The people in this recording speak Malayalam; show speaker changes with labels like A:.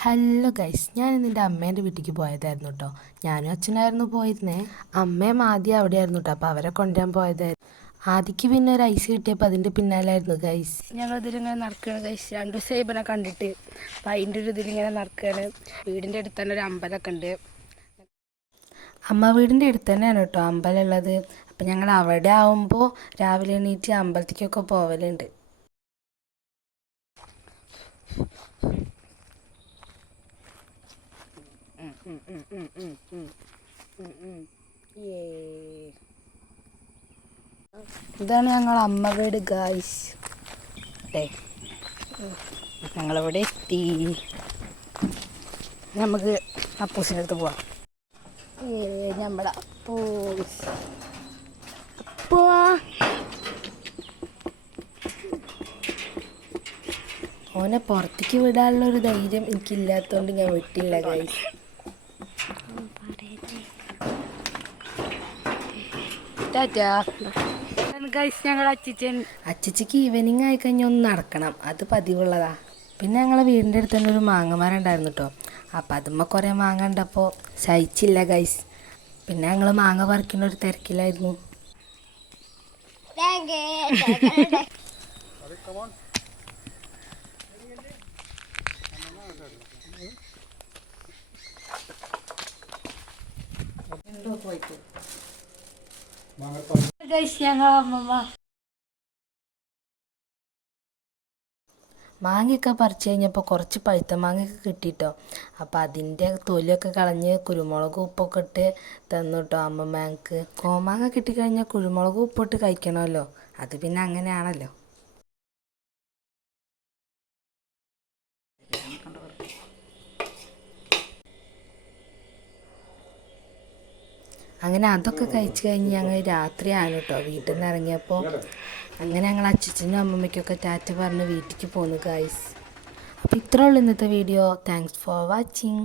A: ഹലോ ഗൈസ് ഞാൻ ഇന്ന് എന്റെ അമ്മേന്റെ വീട്ടിലേക്ക് പോയതായിരുന്നു കേട്ടോ ഞാനും അച്ഛനായിരുന്നു പോയിരുന്നേ. അമ്മയും ആദ്യം അവിടെയായിരുന്നു കേട്ടോ അപ്പോൾ അവരെ കൊണ്ടുവരാൻ പോയതായിരുന്നു. ആദ്യക്ക് പിന്നെ ഒരു ഐസ് കിട്ടിയപ്പോൾ അതിന്റെ പിന്നാലായിരുന്നു ഗൈസ്
B: ഞങ്ങൾ ഇതിലിങ്ങനെ നടക്കുകയാണ് ഗൈസ് രണ്ട് ദിവസം ഇവനെ കണ്ടിട്ട്. അപ്പോൾ അതിന്റെ ഒരു ഇതിലിങ്ങനെ നടക്കുകയാണ് വീടിന്റെ അടുത്ത് തന്നെ ഒരു അമ്പലമൊക്കെ ഉണ്ട്.
A: അമ്മ വീടിന്റെ അടുത്ത് തന്നെയാണ് കേട്ടോ അമ്പലം ഉള്ളത് അപ്പം ഞങ്ങൾ അവിടെ ആവുമ്പോൾ രാവിലെ എണീറ്റ് അമ്പലത്തേക്കൊക്കെ പോവലുണ്ട്.
B: ഇതാണ് ഞങ്ങൾ അമ്മ വീട് ഗായ്സ് ഞങ്ങളവിടെ എത്തി. നമുക്ക് അപ്പൂസിന്റെ അടുത്ത് പോവാം. നമ്മുടെ അപ്പൂസ്. അപ്പൂ
A: ഓനെ പുറത്തേക്ക് വിടാനുള്ള ഒരു ധൈര്യം എനിക്കില്ലാത്തതുകൊണ്ട് ഞാൻ വിട്ടില്ല ഗൈസ് അച്ചച്ചിക്ക് ഈവനിങ് ആയി കഴിഞ്ഞാൽ ഒന്ന് നടക്കണം. അത് പതിവുള്ളതാ. പിന്നെ ഞങ്ങളെ വീടിന്റെ അടുത്ത് തന്നെ ഒരു മാങ്ങ മരം ഉണ്ടായിരുന്നു കേട്ടോ അപ്പം അതുമ്മ കുറേ മാങ്ങ ഉണ്ടപ്പോൾ സഹിച്ചില്ല ഗൈസ് പിന്നെ ഞങ്ങൾ മാങ്ങ പറിക്കുന്ന ഒരു തിരക്കിലായിരുന്നു.
B: Come ഞങ്ങൾ അമ്മമ്മ
A: മാങ്ങയൊക്കെ പറിച്ചു കഴിഞ്ഞപ്പോൾ കുറച്ച് പഴുത്ത മാങ്ങയൊക്കെ കിട്ടിട്ടോ. അപ്പോൾ അതിന്റെ തൊലിയൊക്കെ കളഞ്ഞ് കുരുമുളക് ഉപ്പൊക്കെ ഇട്ട് തന്നു കേട്ടോ അമ്മമാങ്ങക്ക് കോമാങ്ങ കിട്ടിക്കഴിഞ്ഞാൽ കുരുമുളക് ഉപ്പിട്ട് കഴിക്കണമല്ലോ. അത് പിന്നെ അങ്ങനെയാണല്ലോ. അങ്ങനെ അതൊക്കെ കഴിച്ചു കഴിഞ്ഞ് ഞങ്ങൾ രാത്രിയാണ് കേട്ടോ വീട്ടിൽ നിന്ന് ഇറങ്ങിയപ്പോൾ അങ്ങനെ ഞങ്ങൾ അച്ഛനും അമ്മമ്മയ്ക്കൊക്കെ ടാറ്റ പറഞ്ഞ് വീട്ടിലേക്ക് പോന്നു ഗൈസ് അപ്പോൾ ഇത്രേ ഉള്ളൂ ഇന്നത്തെ വീഡിയോ താങ്ക്സ് ഫോർ വാച്ചിങ്